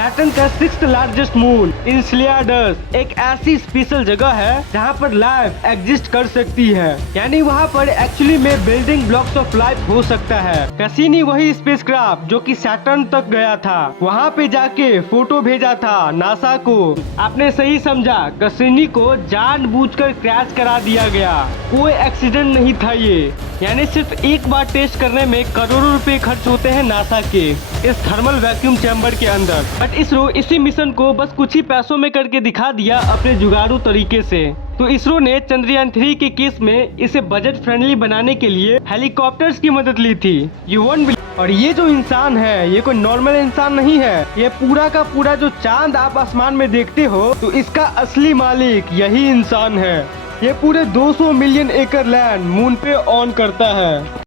Saturn का 6th largest moon Enceladus एक ऐसी स्पेशल जगह है जहाँ पर लाइफ एग्जिस्ट कर सकती है, यानी वहाँ पर एक्चुअली में बिल्डिंग ब्लॉक्स ऑफ लाइफ हो सकता है। कैसिनी वही स्पेसक्राफ्ट जो कि सैटर्न तक गया था, वहाँ पे जाके फोटो भेजा था नासा को। आपने सही समझा, कैसिनी को जानबूझकर क्रैश करा दिया गया, कोई एक्सीडेंट नहीं था ये। यानी सिर्फ एक बार टेस्ट करने में करोड़ों रुपए खर्च होते हैं नासा के इस थर्मल वैक्यूम चैम्बर के अंदर। बट इसरो इसी मिशन को बस कुछ ही पैसों में करके दिखा दिया अपने जुगाड़ू तरीके से। तो इसरो ने चंद्रयान 3 के केस में इसे बजट फ्रेंडली बनाने के लिए हेलीकॉप्टर्स की मदद ली थी। You won't believe. और ये जो इंसान है ये कोई नॉर्मल इंसान नहीं है, ये पूरा का पूरा जो चांद आप आसमान में देखते हो तो इसका असली मालिक यही इंसान है। ये पूरे 200 मिलियन एकड़ लैंड मून पे ऑन करता है।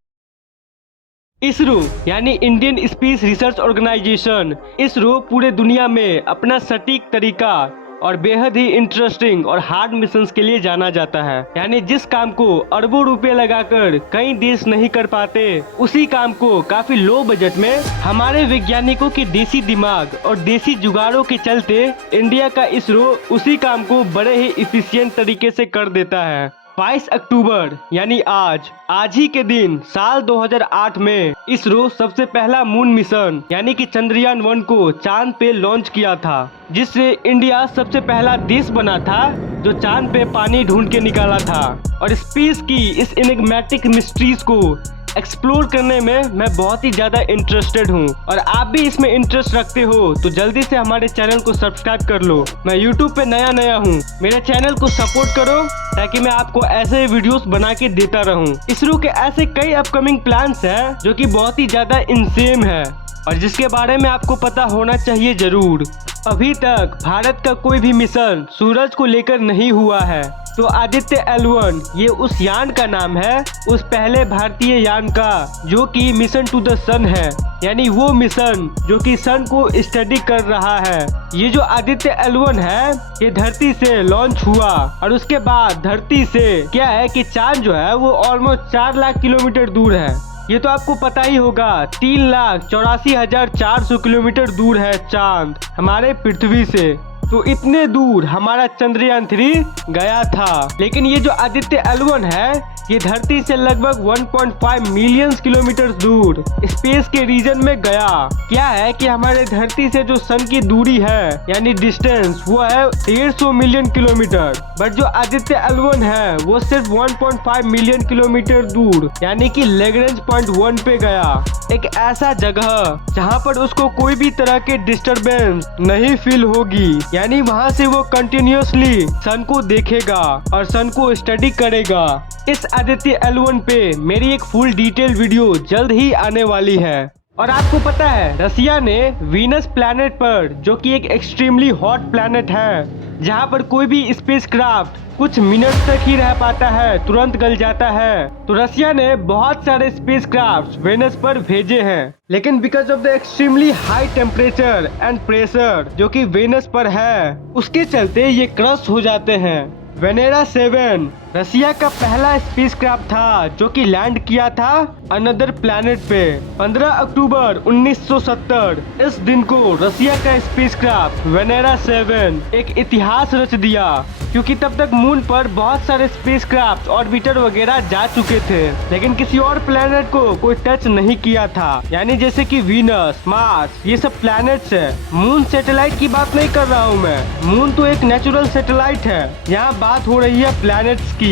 इसरो यानी Indian space research organisation, ISRO पूरे दुनिया में अपना सटीक तरीका और बेहद ही इंटरेस्टिंग और हार्ड मिशंस के लिए जाना जाता है। यानी जिस काम को अरबों रुपए लगाकर कई देश नहीं कर पाते, उसी काम को काफी लो बजट में हमारे वैज्ञानिकों के देसी दिमाग और देसी जुगाड़ों के चलते इंडिया का इसरो उसी काम को बड़े ही इफिशिएंट तरीके से कर देता है। 22 अक्टूबर यानी आज ही के दिन साल 2008 में इसरो सबसे पहला मून मिशन यानी कि चंद्रयान 1 को चांद पे लॉन्च किया था, जिससे इंडिया सबसे पहला देश बना था जो चांद पे पानी ढूंढ के निकाला था। और स्पेस की इस एनिग्मेटिक मिस्ट्रीज को एक्सप्लोर करने में मैं बहुत ही ज्यादा इंटरेस्टेड हूँ, और आप भी इसमें इंटरेस्ट रखते हो तो जल्दी से हमारे चैनल को सब्सक्राइब कर लो। मैं यूट्यूब पे नया हूँ, मेरे चैनल को सपोर्ट करो ताकि मैं आपको ऐसे वीडियोस बना के देता रहूँ। इसरो के ऐसे कई अपकमिंग प्लान्स हैं जो कि बहुत ही ज्यादा इंसेम है और जिसके बारे में आपको पता होना चाहिए जरूर। अभी तक भारत का कोई भी मिशन सूरज को लेकर नहीं हुआ है, तो आदित्य L1 ये उस यान का नाम है, उस पहले भारतीय यान का जो कि मिशन टू द सन है, यानी वो मिशन जो कि सन को स्टडी कर रहा है। ये जो आदित्य L1 है ये धरती से लॉन्च हुआ और उसके बाद धरती से क्या है कि चांद जो है वो ऑलमोस्ट 4 लाख किलोमीटर दूर है। ये तो आपको पता ही होगा, 3,84,400 किलोमीटर दूर है चांद हमारे पृथ्वी से। तो इतने दूर हमारा चंद्रयान 3 गया था। लेकिन ये जो आदित्य L1 है ये धरती से लगभग 1.5 मिलियन किलोमीटर दूर स्पेस के रीजन में गया। क्या है कि हमारे धरती से जो सन की दूरी है यानी डिस्टेंस वो है 150 मिलियन किलोमीटर, बट जो आदित्य L1 है वो सिर्फ 1.5 मिलियन किलोमीटर दूर यानी कि लैग्रेंज पॉइंट 1 पे गया। एक ऐसा जगह जहाँ पर उसको कोई भी तरह के डिस्टरबेंस नहीं फील होगी, यानी वहाँ से वो कंटिन्यूअसली सन को देखेगा और सन को स्टडी करेगा। इस आदित्य L1 पे मेरी एक फुल डिटेल वीडियो जल्द ही आने वाली है। और आपको पता है रसिया ने वीनस प्लैनेट पर, जो कि एक एक्सट्रीमली हॉट प्लैनेट है जहां पर कोई भी स्पेसक्राफ्ट कुछ मिनट तक ही रह पाता है, तुरंत गल जाता है, तो रसिया ने बहुत सारे स्पेसक्राफ्ट वेनस पर भेजे हैं। लेकिन because of the extremely high temperature and pressure जो कि वेनस पर है, उसके चलते ये क्रश हो जाते हैं। वेनेरा 7 रसिया का पहला स्पेसक्राफ्ट था जो कि लैंड किया था अनदर प्लैनेट पे 15 अक्टूबर 1970। इस दिन को रसिया का स्पेसक्राफ्ट वेनेरा 7 एक इतिहास रच दिया, क्योंकि तब तक मून पर बहुत सारे स्पेसक्राफ्ट ऑर्बिटर वगैरह जा चुके थे, लेकिन किसी और प्लैनेट को कोई टच नहीं किया था। यानी जैसे कि वीनस, मार्स, ये सब प्लैनेट्स है। मून सैटेलाइट की बात नहीं कर रहा हूँ मैं, मून तो एक नेचुरल सैटेलाइट है। यहाँ बात हो रही है प्लैनेट्स की।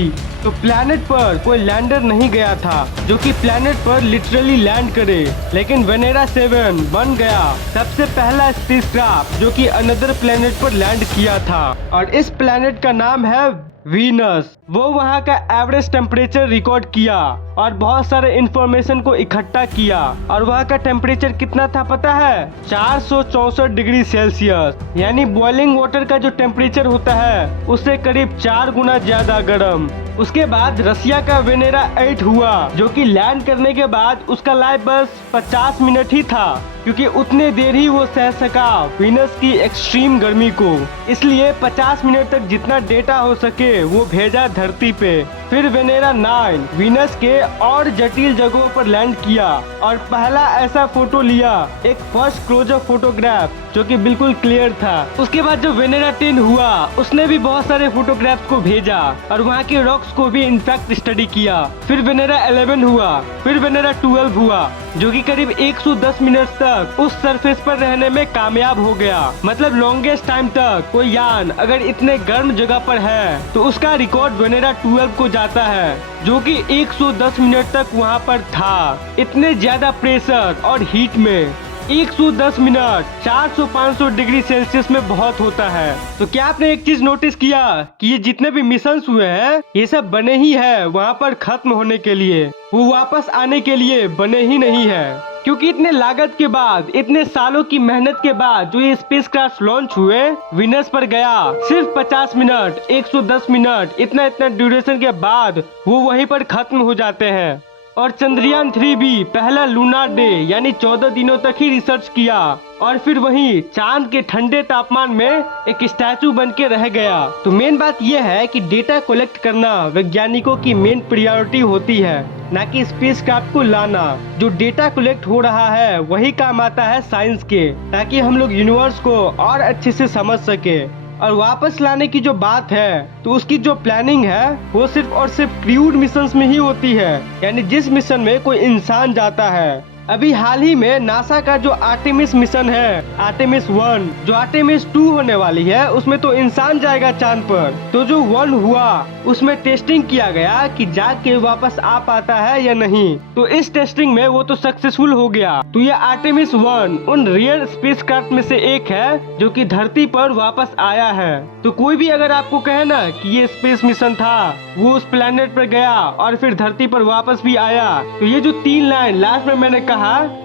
तो प्लैनेट पर कोई लैंडर नहीं गया था जो कि प्लैनेट पर लिटरली लैंड करे, लेकिन वेनेरा 7 बन गया सबसे पहला स्पेसक्राफ्ट जो कि अनदर प्लैनेट पर लैंड किया था। और इस प्लैनेट का नाम है वीनस। वो वहाँ का एवरेज टेम्परेचर रिकॉर्ड किया और बहुत सारे इंफॉर्मेशन को इकट्ठा किया। और वहाँ का टेम्परेचर कितना था पता है? 464 डिग्री सेल्सियस, यानी बॉइलिंग वाटर का जो टेम्परेचर होता है उससे करीब 4 गुना ज्यादा गर्म। उसके बाद रसिया का वेनेरा 8 हुआ जो कि लैंड करने के बाद उसका लाइफ बस 50 मिनट ही था, क्योंकि उतने देर ही वो सह सका वीनस की एक्सट्रीम गर्मी को। इसलिए 50 मिनट तक जितना डेटा हो सके वो भेजा धरती पे। फिर वेनेरा 9 वीनस के और जटिल जगहों पर लैंड किया और पहला ऐसा फोटो लिया, एक फर्स्ट क्लोजअप फोटोग्राफ जो कि बिल्कुल क्लियर था। उसके बाद जब वेनेरा 10 हुआ उसने भी बहुत सारे फोटोग्राफ्स को भेजा और वहाँ के रॉक्स को भी इनफैक्ट स्टडी किया। फिर वेनेरा 11 हुआ, फिर वेनेरा 12 हुआ जो कि करीब 110 मिनट तक उस सरफेस पर रहने में कामयाब हो गया। मतलब लॉन्गेस्ट टाइम तक कोई यान अगर इतने गर्म जगह पर है तो उसका रिकॉर्ड वेनेरा 12 को जाता है जो कि 110 मिनट तक वहाँ पर था। इतने ज्यादा प्रेशर और हीट में 110 मिनट 400-500 डिग्री सेल्सियस में बहुत होता है। तो क्या आपने एक चीज नोटिस किया कि ये जितने भी मिशंस हुए हैं ये सब बने ही है वहाँ पर खत्म होने के लिए, वो वापस आने के लिए बने ही नहीं है। क्योंकि इतने लागत के बाद, इतने सालों की मेहनत के बाद जो ये स्पेसक्राफ्ट लॉन्च हुए वीनस पर गया, सिर्फ 50 मिनट 110 मिनट इतना ड्यूरेशन के बाद वो वहीं पर खत्म हो जाते हैं। और चंद्रयान 3 भी पहला लूनार डे यानी 14 दिनों तक ही रिसर्च किया और फिर वहीं चांद के ठंडे तापमान में एक स्टैचू बन के रह गया। तो मेन बात यह है कि डेटा कलेक्ट करना वैज्ञानिकों की मेन प्रायोरिटी होती है, ना कि स्पेसक्राफ्ट को लाना। जो डेटा कलेक्ट हो रहा है वही काम आता है साइंस के, ताकि हम लोग यूनिवर्स को और अच्छे से समझ सके। और वापस लाने की जो बात है तो उसकी जो प्लानिंग है वो सिर्फ और सिर्फ क्रूड मिशंस में ही होती है, यानी जिस मिशन में कोई इंसान जाता है। अभी हाल ही में नासा का जो आर्टेमिस मिशन है, आर्टेमिस 1 जो आर्टेमिस 2 होने वाली है, उसमें तो इंसान जाएगा चांद पर। तो जो 1 हुआ उसमें टेस्टिंग किया गया कि जाग के वापस आ पाता है या नहीं। तो इस टेस्टिंग में वो तो सक्सेसफुल हो गया। तो ये आर्टेमिस 1 उन रियल स्पेसक्राफ्ट में से एक है जो कि धरती पर वापस आया है। तो कोई भी अगर आपको कहे ना कि ये स्पेस मिशन था, वो उस प्लेनेट पर गया और फिर धरती पर वापस भी आया, तो ये जो 3 लाइन लास्ट में मैंने कहा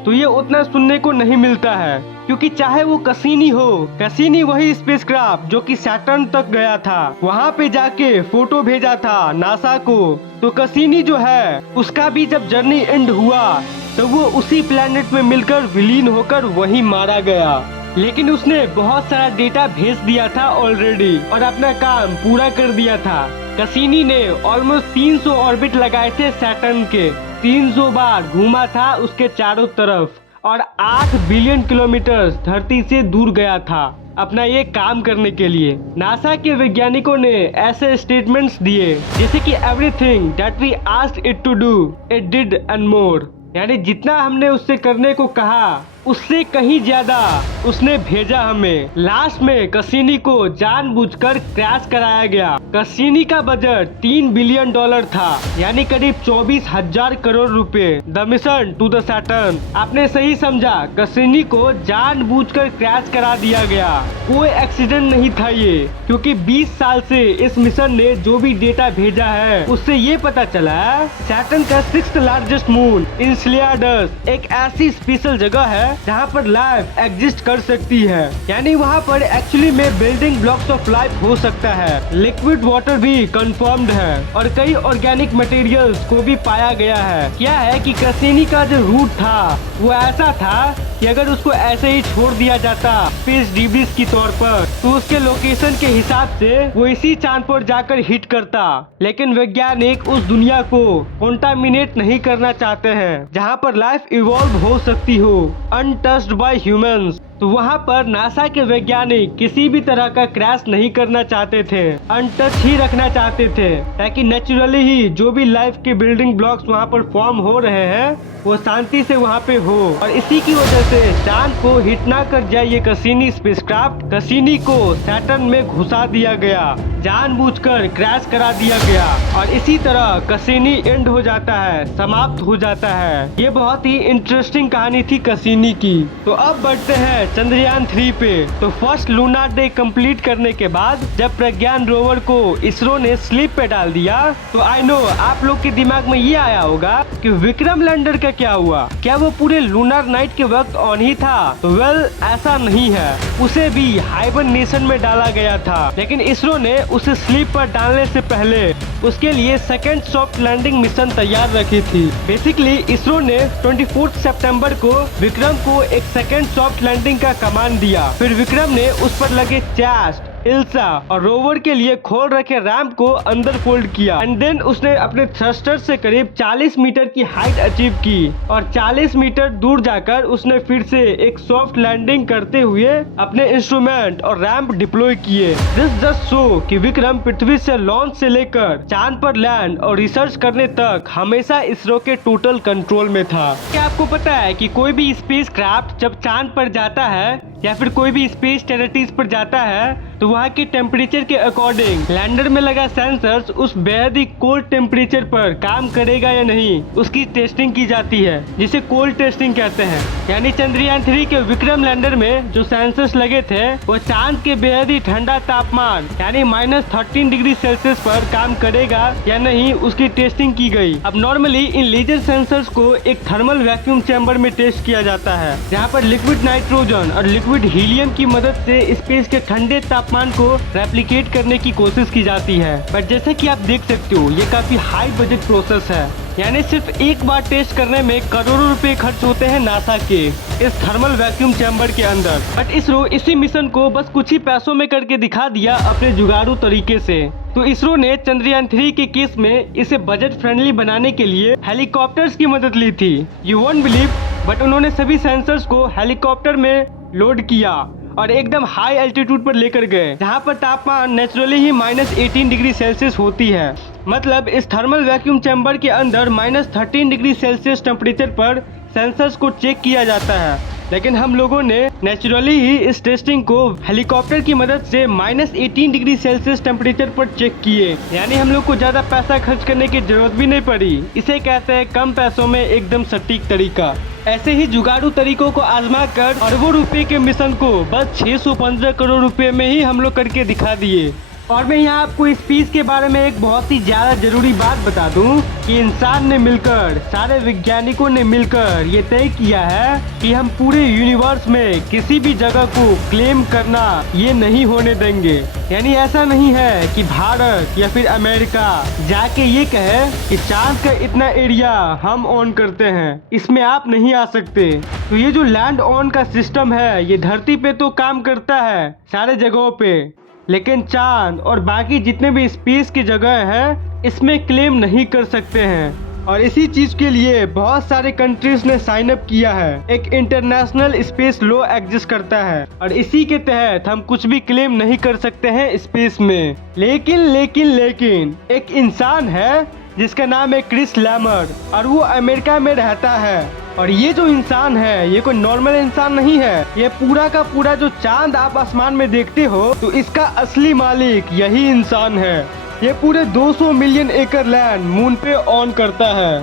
तो ये उतना सुनने को नहीं मिलता है। क्योंकि चाहे वो कैसिनी हो, कैसिनी वही स्पेसक्राफ्ट जो कि सैटर्न तक गया था, वहाँ पे जाके फोटो भेजा था नासा को। तो कैसिनी जो है उसका भी जब जर्नी एंड हुआ तो वो उसी प्लेनेट में मिलकर विलीन होकर वहीं मारा गया। लेकिन उसने बहुत सारा डेटा भेज दिया था ऑलरेडी और अपना काम पूरा कर दिया था। कैसिनी ने ऑलमोस्ट 300 ऑर्बिट लगाए थे सैटर्न के, 300 बार घूमा था उसके चारों तरफ और 8 बिलियन किलोमीटर धरती से दूर गया था अपना ये काम करने के लिए। नासा के वैज्ञानिकों ने ऐसे स्टेटमेंट्स दिए जैसे कि everything that we asked it to do it did and more, यानी जितना हमने उससे करने को कहा उससे कहीं ज्यादा उसने भेजा हमें। लास्ट में कैसिनी को जानबूझकर क्रैश कराया गया। कैसिनी का बजट $3 बिलियन था, यानी करीब 24,000 करोड़ रुपए। The mission to the Saturn, आपने सही समझा, कैसिनी को जानबूझकर क्रैश करा दिया गया। कोई एक्सीडेंट नहीं था ये, क्योंकि 20 साल से इस मिशन ने जो भी डेटा भेजा है उससे ये पता चला है सैटर्न का 6th लार्जेस्ट मून इंसेलेडस एक ऐसी स्पेशल जगह है जहाँ पर लाइफ एग्जिस्ट कर सकती है, यानी वहाँ पर एक्चुअली में बिल्डिंग ब्लॉक्स ऑफ लाइफ हो सकता है। लिक्विड वाटर भी कंफर्म्ड है और कई ऑर्गेनिक मटेरियल्स को भी पाया गया है। क्या है कि कैसिनी का जो रूट था वो ऐसा था कि अगर उसको ऐसे ही छोड़ दिया जाता स्पेस डिब्रिस की तौर पर तो उसके लोकेशन के हिसाब से वो इसी चांद पर जाकर हिट करता। लेकिन वैज्ञानिक उस दुनिया को कॉन्टामिनेट नहीं करना चाहते हैं जहाँ पर लाइफ इवॉल्व हो सकती हो अनटच्ड बाय ह्यूमंस। तो वहाँ पर नासा के वैज्ञानिक किसी भी तरह का क्रैश नहीं करना चाहते थे, अनटच ही रखना चाहते थे, ताकि नेचुरली ही जो भी लाइफ के बिल्डिंग ब्लॉक्स वहाँ पर फॉर्म हो रहे हैं वो शांति से वहाँ पे हो। और इसी की वजह से चांद को हिट ना कर जाए ये कैसिनी स्पेसक्राफ्ट, कैसिनी को सैटर्न में घुसा दिया गया, जानबूझकर क्रैश करा दिया गया और इसी तरह कैसिनी एंड हो जाता है, समाप्त हो जाता है। ये बहुत ही इंटरेस्टिंग कहानी थी कैसिनी की। तो अब बढ़ते हैं चंद्रयान 3 पे। तो फर्स्ट लूनार डे कंप्लीट करने के बाद जब प्रज्ञान रोवर को इसरो ने स्लीप पे डाल दिया तो आई नो आप लोग के दिमाग में ये आया होगा कि विक्रम लैंडर का क्या हुआ, क्या वो पूरे लूनार नाइट के वक्त ऑन ही था? तो वेल ऐसा नहीं है, उसे भी हाइबरनेशन में डाला गया था। लेकिन इसरो ने उसे स्लीप पर डालने से पहले उसके लिए सेकेंड सॉफ्ट लैंडिंग मिशन तैयार रखी थी। बेसिकली इसरो ने 24 सितंबर को विक्रम को एक सेकेंड सॉफ्ट लैंडिंग का कमांड दिया। फिर विक्रम ने उस पर लगे चैस्ट इल्सा और रोवर के लिए खोल रखे रैंप को अंदर फोल्ड किया एंड देन उसने अपने थ्रस्टर से करीब 40 मीटर की हाइट अचीव की और 40 मीटर दूर जाकर उसने फिर से एक सॉफ्ट लैंडिंग करते हुए अपने इंस्ट्रूमेंट और रैंप डिप्लॉय किए। दिस जस्ट शो कि विक्रम पृथ्वी से लॉन्च से लेकर चांद पर लैंड और रिसर्च करने तक हमेशा इसरो के टोटल कंट्रोल में था। क्या आपको पता है कि कोई भी स्पेस क्राफ्ट जब चांद पर जाता है या फिर कोई भी स्पेस टेरिटरीज पर जाता है तो वहाँ के टेम्परेचर के अकॉर्डिंग लैंडर में लगा सेंसर्स उस बेहद ही कोल्ड टेम्परेचर पर काम करेगा या नहीं उसकी टेस्टिंग की जाती है, जिसे कोल्ड टेस्टिंग कहते हैं। यानी चंद्रयान 3 के विक्रम लैंडर में जो सेंसर्स लगे थे वो चांद के बेहद ही ठंडा तापमान यानी -13 डिग्री सेल्सियस पर काम करेगा या नहीं उसकी टेस्टिंग की गई। अब नॉर्मली इन लेजर सेंसर्स को एक थर्मल वैक्यूम चैम्बर में टेस्ट किया जाता है जहाँ पर लिक्विड नाइट्रोजन और लिक्विड हीलियम की मदद से स्पेस के ठंडे तापमान को रेप्लिकेट करने की कोशिश की जाती है। बट जैसे कि आप देख सकते हो ये काफी हाई बजट प्रोसेस है, यानी सिर्फ एक बार टेस्ट करने में करोड़ों रुपए खर्च होते हैं नासा के इस थर्मल वैक्यूम चैम्बर के अंदर। बट इसरो इसी मिशन को बस कुछ ही पैसों में करके दिखा दिया अपने जुगाड़ू तरीके से। तो इसरो ने चंद्रयान 3 के केस में इसे बजट फ्रेंडली बनाने के लिए हेलीकॉप्टर्स की मदद ली थी। यू वोंट बिलीव, बट उन्होंने सभी सेंसर्स को हेलीकॉप्टर में लोड किया और एकदम हाई एल्टीट्यूड पर लेकर गए जहां पर तापमान नेचुरली ही -18 डिग्री सेल्सियस होती है। मतलब इस थर्मल वैक्यूम चैम्बर के अंदर -13 डिग्री सेल्सियस टेम्परेचर पर सेंसर्स को चेक किया जाता है, लेकिन हम लोगों ने नेचुरली ही इस टेस्टिंग को हेलीकॉप्टर की मदद से -18 डिग्री सेल्सियस टेम्परेचर पर चेक किए। यानी हम लोग को ज्यादा पैसा खर्च करने की जरूरत भी नहीं पड़ी। इसे कहते हैं कम पैसों में एकदम सटीक तरीका। ऐसे ही जुगाड़ू तरीकों को आजमा कर अरबों रुपए के मिशन को बस 615 करोड़ रुपए में ही हम लोग करके दिखा दिए। और मैं यहाँ आपको इस पीस के बारे में एक बहुत ही ज्यादा जरूरी बात बता दूं कि इंसान ने मिलकर, सारे वैज्ञानिकों ने मिलकर ये तय किया है कि हम पूरे यूनिवर्स में किसी भी जगह को क्लेम करना ये नहीं होने देंगे। यानी ऐसा नहीं है कि भारत या फिर अमेरिका जाके ये कहे कि चांद का इतना एरिया हम ऑन करते हैं, इसमें आप नहीं आ सकते। तो ये जो लैंड ऑन का सिस्टम है ये धरती पे तो काम करता है सारे जगहों पे, लेकिन चांद और बाकी जितने भी स्पेस की जगह हैं इसमें क्लेम नहीं कर सकते हैं। और इसी चीज के लिए बहुत सारे कंट्रीज ने साइन अप किया है। एक इंटरनेशनल स्पेस लॉ एग्जिस्ट करता है और इसी के तहत हम कुछ भी क्लेम नहीं कर सकते हैं स्पेस में। लेकिन एक इंसान है जिसका नाम है क्रिस लैमर और वो अमेरिका में रहता है। और ये जो इंसान है ये कोई नॉर्मल इंसान नहीं है, ये पूरा का पूरा जो चांद आप आसमान में देखते हो तो इसका असली मालिक यही इंसान है। ये पूरे 200 मिलियन एकड़ लैंड मून पे ऑन करता है।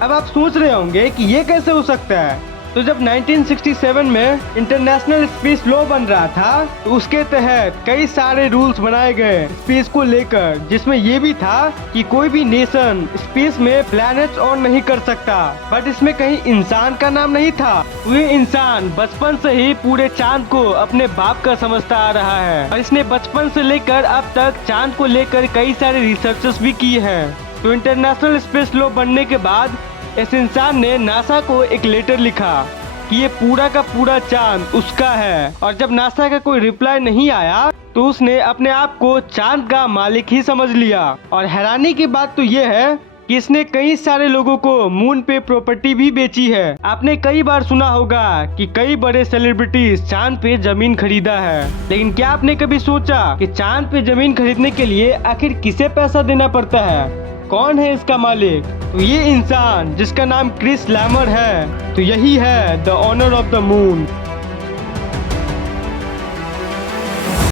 अब आप सोच रहे होंगे कि ये कैसे हो सकता है। तो जब 1967 में इंटरनेशनल स्पेस लॉ बन रहा था तो उसके तहत कई सारे रूल्स बनाए गए स्पेस को लेकर, जिसमें ये भी था कि कोई भी नेशन स्पेस में प्लैनेट्स ऑन नहीं कर सकता। बट इसमें कहीं इंसान का नाम नहीं था। ये इंसान बचपन से ही पूरे चांद को अपने बाप का समझता आ रहा है और इसने बचपन से लेकर अब तक चांद को लेकर कई सारे रिसर्चेस भी किए हैं। तो इंटरनेशनल स्पेस लॉ बनने के बाद इस इंसान ने नासा को एक लेटर लिखा कि ये पूरा का पूरा चांद उसका है। और जब नासा का कोई रिप्लाई नहीं आया तो उसने अपने आप को चांद का मालिक ही समझ लिया। और हैरानी की बात तो ये है कि इसने कई सारे लोगों को मून पे प्रॉपर्टी भी बेची है। आपने कई बार सुना होगा कि कई बड़े सेलिब्रिटीज चांद पे जमीन खरीदा है, लेकिन क्या आपने कभी सोचा कि चांद पे जमीन खरीदने के लिए आखिर किसे पैसा देना पड़ता है? कौन है इसका मालिक? तो ये इंसान जिसका नाम क्रिस लैमर है, तो यही है the honour of the moon.